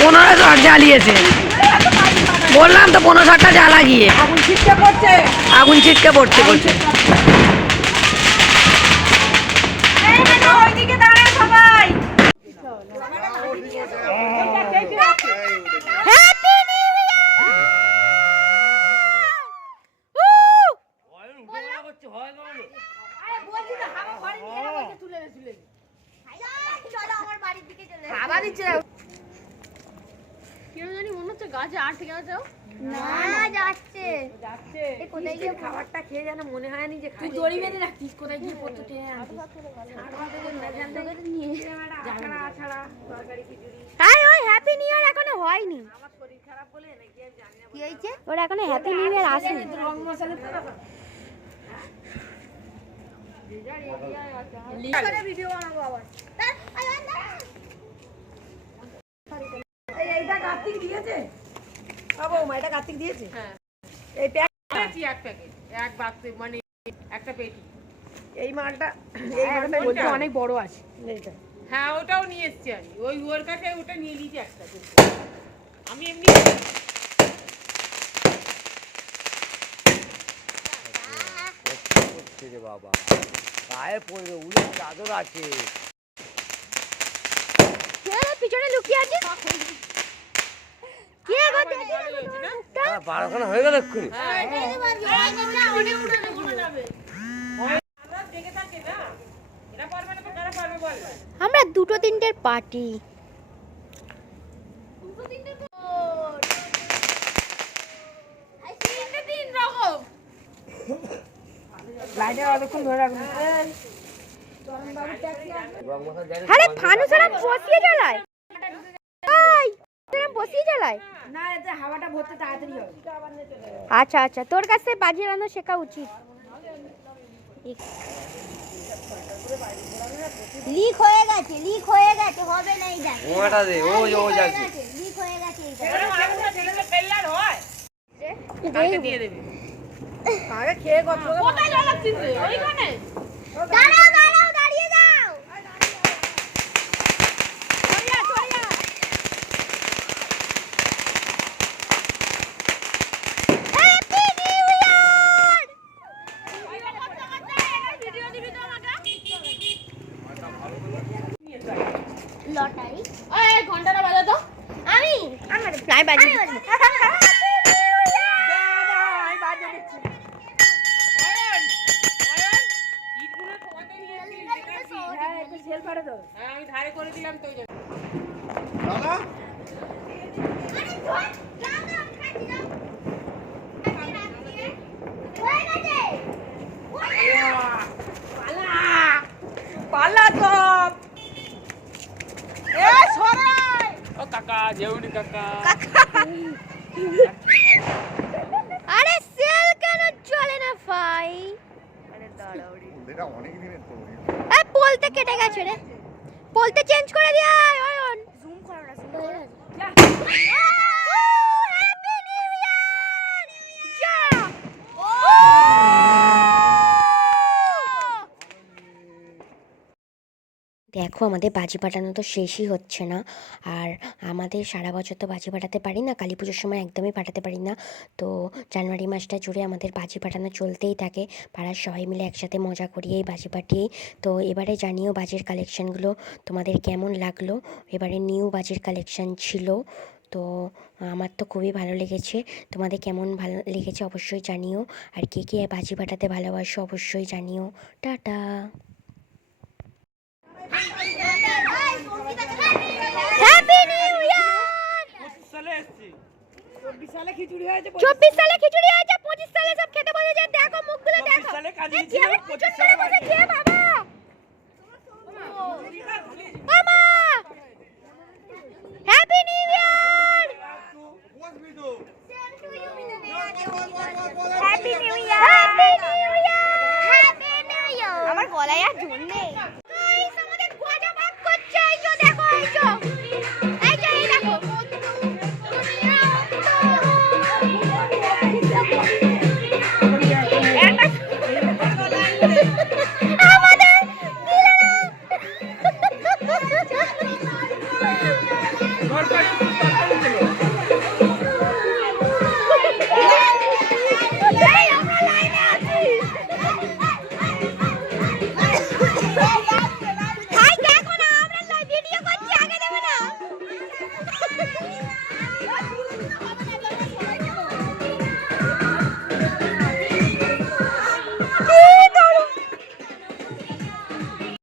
পনেরো ষাট জ্বালিয়েছে। বললাম তো পনেরো ষাটটা জ্বালা গিয়ে আগুন ছিটকে পড়ছে। আগুন ছিটকে পড়ছে বলছে। খাবার দিচ্ছে কেউ জানি মনে হচ্ছে গাছে আটকে গেছে না যাচ্ছে। যাচ্ছে। এ কোথায় গিয়ে খাবারটা খেয়ে যেন মনে হয়নি যে তুই দড়ি বেঁধে রাখতিস কোথায় গিয়ে পড়তে টেনে আনতিস? ওই হ্যাপি নিউ ইয়ার এখনও হয়নি। কি হয়েছে? ওর এখনও হ্যাপি নিউ ইয়ার আসেনি। রং মশালা ভিডিও বানাবো আবার। এইটা কার্তিক দিয়েছে। বাবু মা এটা কার্তিক দিয়েছে। এই প্যাক এক প্যাকেট। এক বাক্সে মানে একটা পেটি। এই মালটা এই মালটা বলতে অনেক বড় আছে। এইটা। হ্যাঁ ওটাও নিয়ে এসছি আমি। ওই ওর কাছে ওটা নিয়ে নিয়েছি একটা। আমি এমনি করছে রে বাবা। গায়ে পড়বে উড়ে চাদর আছে। পিছনে লুকিয়ে আছে হ্যাঁ, বারোখানা হয়ে গেল এক্ষুনি। আমরা জেগে থাকি না। এরা পারবে না তো কারা পারবে বল? আমরা দুটো তিনটের পার্টি লাইটে অতক্ষণ ধরে আরে ফানুস এরা বসিয়ে জ্বালায়। বসিয়ে জ্বালায়। না এতে হাওয়াটা ভরতে তাড়াতাড়ি হবে। আচ্ছা আচ্ছা তোর কাছে বাজি রান্না শেখা উচিত। লিক হয়ে গেছে লিক হয়ে গেছে হবে না এই দেখ ওটা দে ও ও যাচ্ছে। লিক হয়ে গেছে এই পেল্লার হয়। দিয়ে দেবে। আগে খেয়ে গল্প কোথায় রে? ওইখানে। দাঁড়াও দাঁড়াও দাঁড়িয়ে যাও। Happy New Year! লটারি। ঘন্টাটা বাজা তো আমি নাই বাজি। আমি বাজে। আমি ধারে করে দিলাম তো ওই জন্য পালা। সব। এ সরাই ও কাকা জেউনি কাকা। আরে সেল কেন চলে না ভাই? এ পোলতে কেটে গেছে রে। পোলতে চেঞ্জ করে দিয়ে আয় অয়ন জুম করো না জুম করো হ্যাপি নিউ ইয়ার যা দেখো আমাদের বাজি ফাটানো তো শেষই হচ্ছে না। আর আমাদের সারা বছর তো বাজি ফাটাতে পারি না, কালী পুজোর সময় একদমই ফাটাতে পারি না। তো জানুয়ারি মাসটা জুড়ে আমাদের বাজি ফাটানো চলতেই থাকে। পাড়ার সবাই মিলে একসাথে মজা করি এই বাজি ফাটিয়েই তো এবারে জানিও বাজির কালেকশানগুলো তোমাদের কেমন লাগল? এবারে নিউ বাজির কালেকশান ছিল। তো আমার তো খুবই ভালো লেগেছে। তোমাদের কেমন ভালো লেগেছে অবশ্যই জানিও। আর কে কে বাজি ফাটাতে ভালোবাসো অবশ্যই জানিও। টাটা হ্যাপি নিউ ইয়ার চব্বিশ সালে খিচুড়ি হয়েছে চব্বিশ সালে। খিচুড়ি হয়েছে পঁচিশ সালে সব খেতে বলেছে দেখো মুখগুলো দেখো। এ, কীভাবে পিছন করে বসে খেয়ে বাবা মামা happy new year happy new year happy new year happy new year আমার গলায় আর